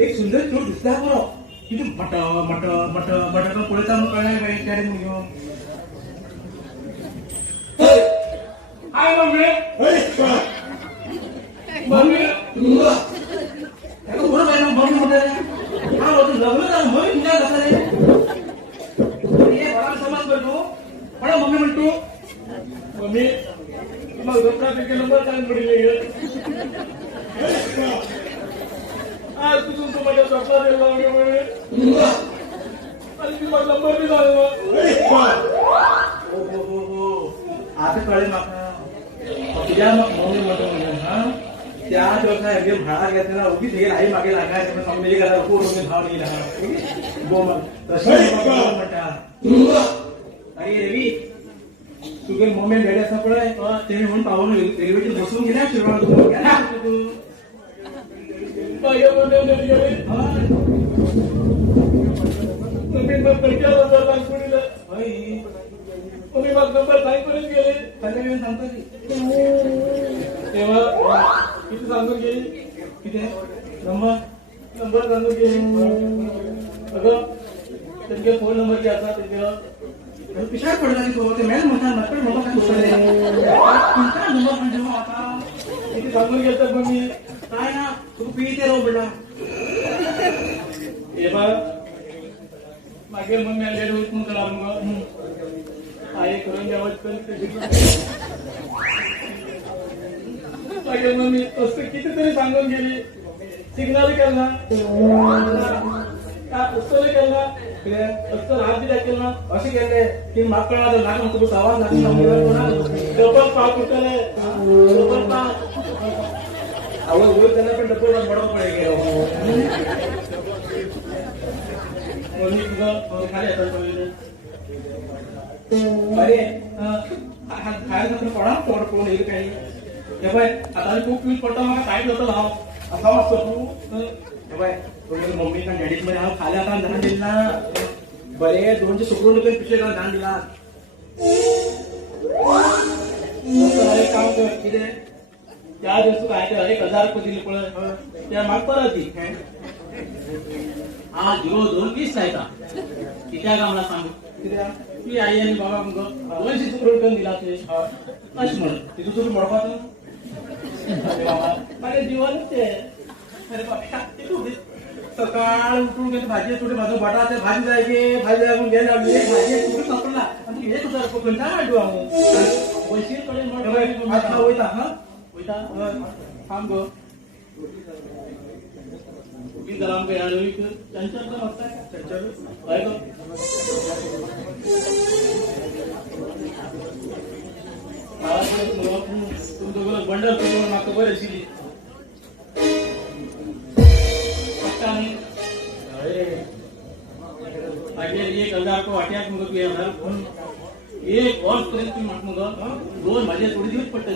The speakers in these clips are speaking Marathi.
एक सुंदर चोट दिसला बरो किती मट मट मट मट पळयता म्हणून कळ्ळें बाई त्या घेवन हाय मम्मी मम्मी तुला त्याला बरं बाई मम्मी म्हणते हा होतं लग्न झालं मम्मी तुझ्या कसं रे हे बरा समाज करतो पण मम्मी म्हणतो मम्मी मग दुसरा पैकी नंबर काय पडले आज तुझून तू माझ्या स्वप्नात येऊ लागले म्हणे आणि तुझा नंबर बी झाला आता कळेल माका तुझ्या मम्मी म्हणतो म्हणजे हा त्या दिवसा एकदम भाडा घेतला उगीच हे आई मागे लागायचं पण एक हजार पूर्ण भाव नाही लागा बोल तशी म्हणता अरे रवी तुझे मम्मी भेट असं पडे ते म्हणून पाहून रेल्वेची बसून गेल्या शिरवाला तू नंबर काय पर्यंत गेले त्यांना येऊन सांगतो तेव्हा किती सांगून गेली किती नंबर सांगून गेली अगं त्यांचे फोन नंबर घ्यायचा त्यांच्या पिशाळ पडला ते मॅल म्हणतात पण मोठा नंबर आता किती सांगून गेलं पण मी काय ना तू पिते राहू बेटा हे बघ मागे मम्मी लेट होत मग करा मग आई करून द्यावं मागे मम्मी असं कितीतरी सांगून गेली सिग्नल केला पुस्तक केला असं रात दिला केला असे केले की माग कळणार नाक म्हणतो सवाल डबल पाव कुठले डबल पाव अहो त्यांना पण डबल मोडा पडे मम्मी तुझं खाली अरे खायला पडा तोड कोण येईल काही हे बाय आता खूप वीज पडतो मला काय होतं लाव असा वाटतो तू हे बाय मम्मी का डॅडीज मध्ये हा खाल्या आता धान दिल ना बरे 200 सुकरून रुपये पिशे धान दिला काम कर किती त्या दिवशी काय ते 1000 रुपये दिले पण त्या माग परत दी हा 0220 आहे का तिच्या कामाला सांगू की आई आणि बाबा मग 200 सुकरून दिला ते अशी म्हण तिथं तुम्ही मोडवा माझे जीवन ते अरे बाबा सकाळ उठून घेत भाजी थोडी माझं बटाटे भाजी जायचे भाजी लागून घ्यायला लागली भाजी थोडी सापडला आणि 1000 रुपये कोणता काढू आहो पैसेकडे मोठा आता होईता हा होईता थांब गो की गरम पे आलो एक चंचल का होता है चंचल काय गो तुम दोघं बंडल करून मागं बरं शिली अरे 1000 को वाट्याक मग 1000 एक वर्ष पर्यंत मग दोन भाज्या थोडी दिवस पडते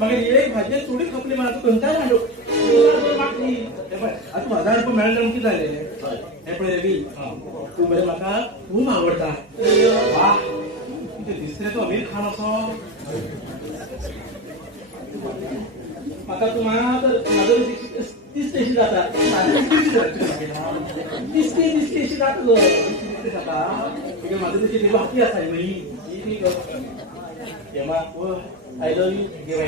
मग एक भाजी थोडी खपली मला तू कोणता मांडू आता 1000 रुपये मिळाले किती झाले हे पडे रवी तू बरे मला खूप आवडता वा दिसरे तो अमीर खान असो आता तुम्हाला तर माझं 30 तेशी जाता 30 तेशी जातो माझं त्याची बाकी असाय मी तेव्हा आय लव्ह यू